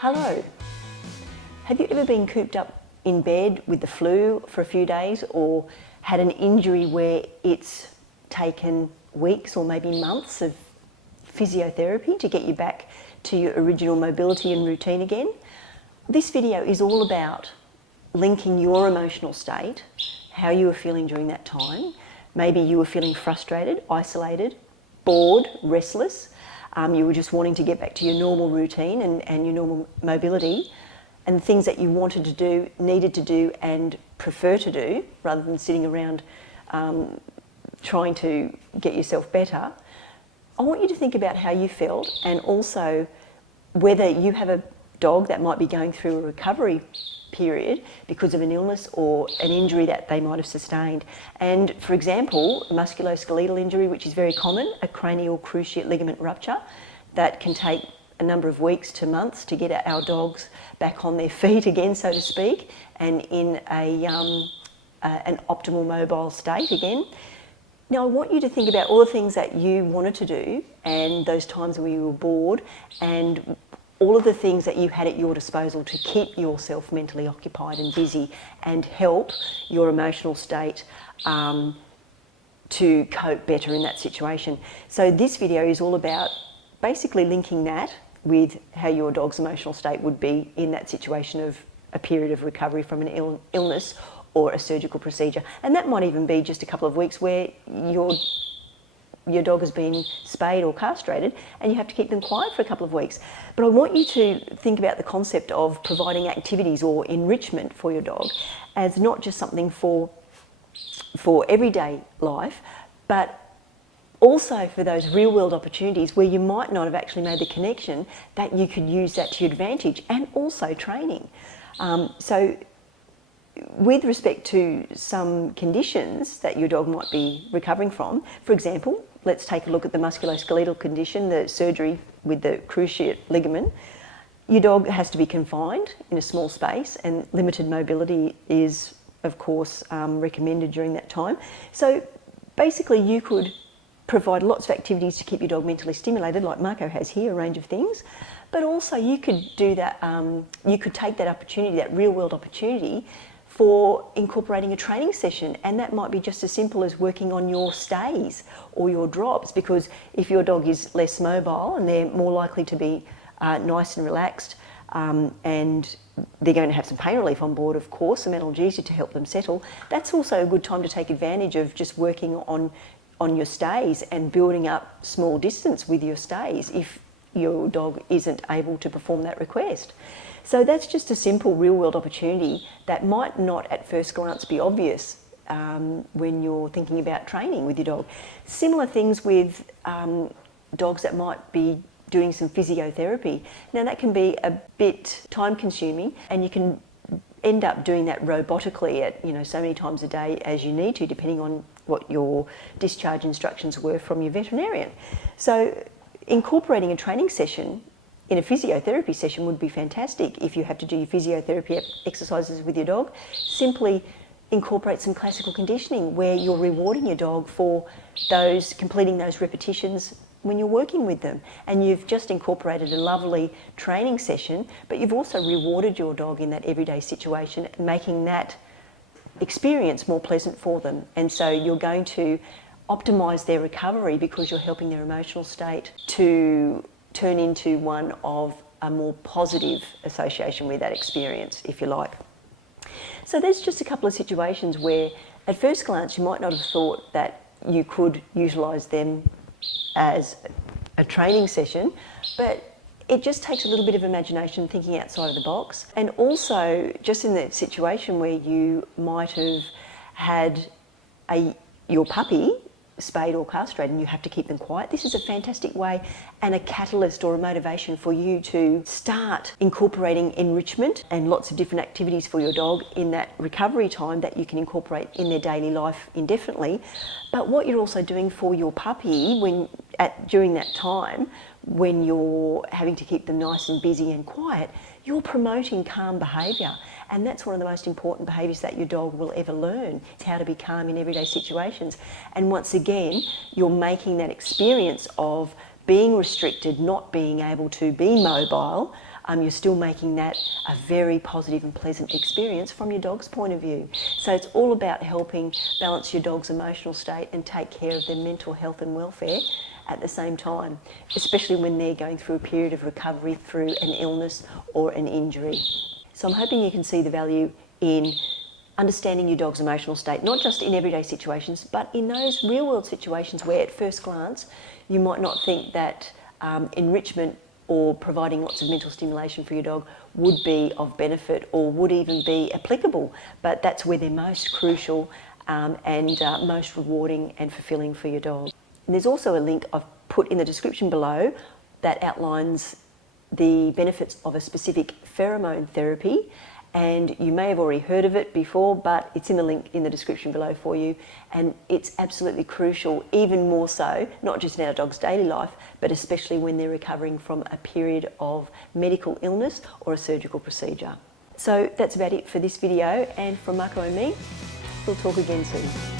Hello. Have you ever been cooped up in bed with the flu for a few days, or had an injury where it's taken weeks or maybe months of physiotherapy to get you back to your original mobility and routine again? This video is all about linking your emotional state, how you were feeling during that time. Maybe you were feeling frustrated, isolated, bored, restless. You were just wanting to get back to your normal routine and your normal mobility, and the things that you wanted to do, needed to do, and prefer to do, rather than sitting around trying to get yourself better. I want you to think about how you felt, and also whether you have a dog that might be going through a recovery period because of an illness or an injury that they might have sustained. And for example, musculoskeletal injury, which is very common, a cranial cruciate ligament rupture, that can take a number of weeks to months to get our dogs back on their feet again, so to speak, and in an optimal mobile state again. Now, I want you to think about all the things that you wanted to do, and those times when you were bored, and all of the things that you had at your disposal to keep yourself mentally occupied and busy and help your emotional state to cope better in that situation. So this video is all about basically linking that with how your dog's emotional state would be in that situation of a period of recovery from an illness or a surgical procedure. And that might even be just a couple of weeks where your dog has been spayed or castrated and you have to keep them quiet for a couple of weeks. But I want you to think about the concept of providing activities or enrichment for your dog as not just something for everyday life, but also for those real world opportunities where you might not have actually made the connection, that you could use that to your advantage, and also training. So with respect to some conditions that your dog might be recovering from, for example, let's take a look at the musculoskeletal condition, the surgery with the cruciate ligament. Your dog has to be confined in a small space, and limited mobility is, of course, recommended during that time. So basically you could provide lots of activities to keep your dog mentally stimulated, like Marco has here, a range of things. But also you could do that, you could take that opportunity, that real world opportunity, for incorporating a training session, and that might be just as simple as working on your stays or your drops, because if your dog is less mobile and they're more likely to be nice and relaxed, and they're going to have some pain relief on board, of course, some analgesia to help them settle, that's also a good time to take advantage of just working on your stays and building up small distance with your stays if your dog isn't able to perform that request. So that's just a simple real-world opportunity that might not at first glance be obvious when you're thinking about training with your dog. Similar things with dogs that might be doing some physiotherapy. Now that can be a bit time-consuming, and you can end up doing that robotically at so many times a day as you need to, depending on what your discharge instructions were from your veterinarian. So incorporating a training session in a physiotherapy session would be fantastic. If you have to do your physiotherapy exercises with your dog, simply incorporate some classical conditioning where you're rewarding your dog for completing those repetitions when you're working with them. And you've just incorporated a lovely training session, but you've also rewarded your dog in that everyday situation, making that experience more pleasant for them. And so you're going to optimize their recovery because you're helping their emotional state to turn into one of a more positive association with that experience, if you like. So there's just a couple of situations where at first glance you might not have thought that you could utilise them as a training session, but it just takes a little bit of imagination, thinking outside of the box. And also just in the situation where you might have had your puppy spayed or castrated and you have to keep them quiet, this is a fantastic way and a catalyst or a motivation for you to start incorporating enrichment and lots of different activities for your dog in that recovery time that you can incorporate in their daily life indefinitely. But what you're also doing for your puppy during that time, when you're having to keep them nice and busy and quiet, you're promoting calm behaviour. And that's one of the most important behaviours that your dog will ever learn, is how to be calm in everyday situations. And once again, you're making that experience of being restricted, not being able to be mobile, you're still making that a very positive and pleasant experience from your dog's point of view. So it's all about helping balance your dog's emotional state and take care of their mental health and welfare at the same time, especially when they're going through a period of recovery through an illness or an injury. So I'm hoping you can see the value in understanding your dog's emotional state, not just in everyday situations, but in those real-world situations where at first glance you might not think that enrichment or providing lots of mental stimulation for your dog would be of benefit or would even be applicable, but that's where they're most crucial and most rewarding and fulfilling for your dog. And there's also a link I've put in the description below that outlines the benefits of a specific pheromone therapy, and you may have already heard of it before, but it's in the link in the description below for you, and it's absolutely crucial, even more so, not just in our dog's daily life, but especially when they're recovering from a period of medical illness or a surgical procedure. So that's about it for this video, and from Marco and me, we'll talk again soon.